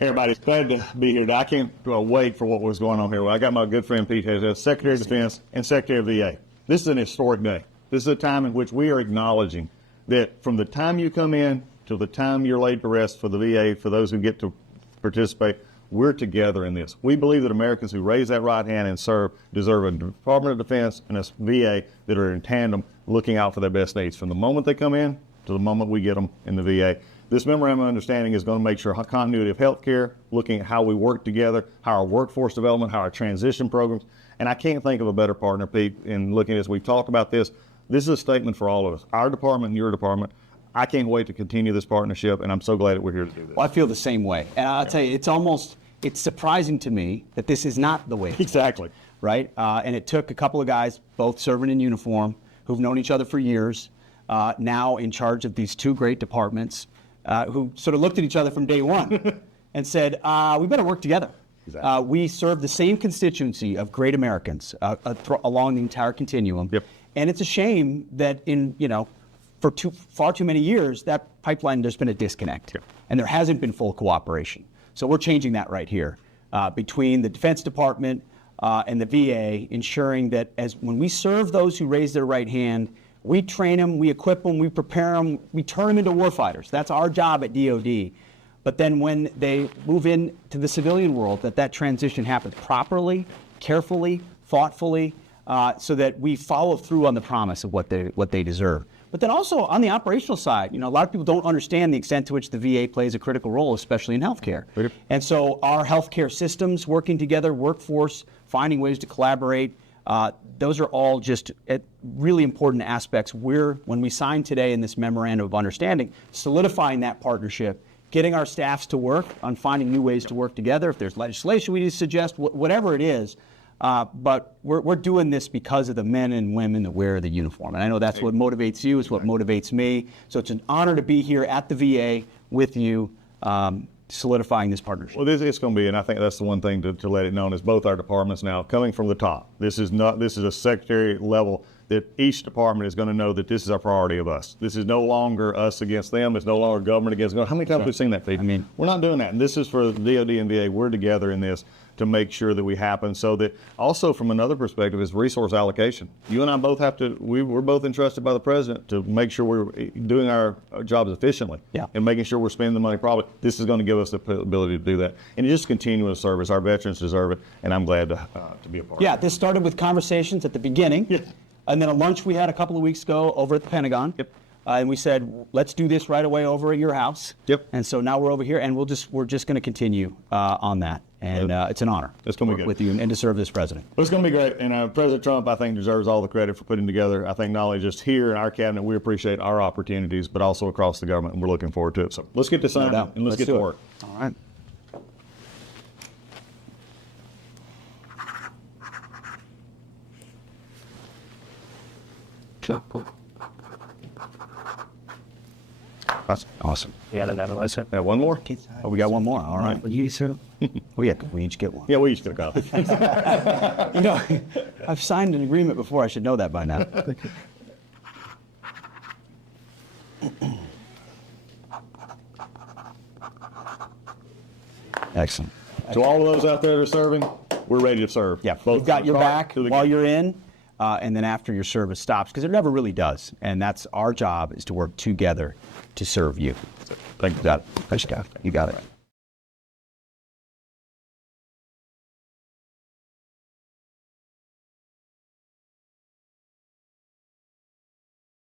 Everybody's glad to be here. I can't wait for what was going on here. I got my good friend Pete Hegseth, Secretary of Defense and Secretary of VA. This is an historic day. This is a time in which we are acknowledging that from the time you come in till the time you're laid to rest for the VA, for those who get to participate, we're together in this. We believe that Americans who raise that right hand and serve deserve a Department of Defense and a VA that are in tandem looking out for their best needs from the moment they come in to the moment we get them in the VA. This memorandum of understanding is going to make sure continuity of health care, looking at how we work together, how our workforce development, how our transition programs. And I can't think of a better partner, Pete, in looking as we've talked about this. This is a statement for all of us, our department and your department. I can't wait to continue this partnership, and I'm so glad that we're here to do this. Well, I feel the same way. And I'll tell you, it's surprising to me that this is not the way. Exactly. Right? And it took a couple of guys, both serving in uniform, who've known each other for years, now in charge of these two great departments, who sort of looked at each other from day one and said, we better work together. Exactly. We serve the same constituency of great Americans along the entire continuum. Yep. And it's a shame that for far too many years, that pipeline, there's been a disconnect. Yep. And there hasn't been full cooperation. So we're changing that right here between the Defense Department and the VA, ensuring that when we serve those who raise their right hand, we train them, we equip them, we prepare them, we turn them into warfighters. That's our job at DOD. But then when they move into the civilian world, that transition happens properly, carefully, thoughtfully, so that we follow through on the promise of what they deserve. But then also on the operational side, a lot of people don't understand the extent to which the VA plays a critical role, especially in healthcare. Right. And so our healthcare systems working together, workforce, finding ways to collaborate, those are all just really important aspects. When we sign today in this memorandum of understanding, solidifying that partnership, getting our staffs to work on finding new ways to work together. If there's legislation we need to suggest, whatever it is, but we're doing this because of the men and women that wear the uniform. And I know that's what motivates you, it's what motivates me. So it's an honor to be here at the VA with you, solidifying this partnership. Well, it's going to be, and I think that's the one thing to let it known, is both our departments now coming from the top. This is a secretary level that each department is going to know that this is our priority of us. This is no longer us against them. It's no longer government against government. How many times have we seen that, Pete? I mean, we're not doing that. And this is for the DOD and VA. We're together in this to make sure that we happen, so that also from another perspective is resource allocation. You and I both have to, we're both entrusted by the president to make sure we're doing our jobs efficiently, and making sure we're spending the money properly. This is going to give us the ability to do that. And just continuous service. Our veterans deserve it, and I'm glad to be a part of it. Yeah, this started with conversations at the beginning, and then a lunch we had a couple of weeks ago over at the Pentagon. Yep. And we said, let's do this right away over at your house. Yep. And so now we're over here, and we're just going to continue on that. And it's an honor to work with you and to serve this president. Well, it's going to be great. And President Trump, I think, deserves all the credit for putting together. I think not only just here in our cabinet, we appreciate our opportunities, but also across the government, and we're looking forward to it. So let's get this signed out and let's get to work. All right. That's awesome. Yeah, one more? Oh, we got one more. All right. You, sir? We each get one. Yeah, we each get a copy. I've signed an agreement before. I should know that by now. Excellent. To all of those out there that are serving, we're ready to serve. Yeah, we've got your back while you're in, and then after your service stops, because it never really does. And that's our job, is to work together to serve you. Thank you. You got it. You got it.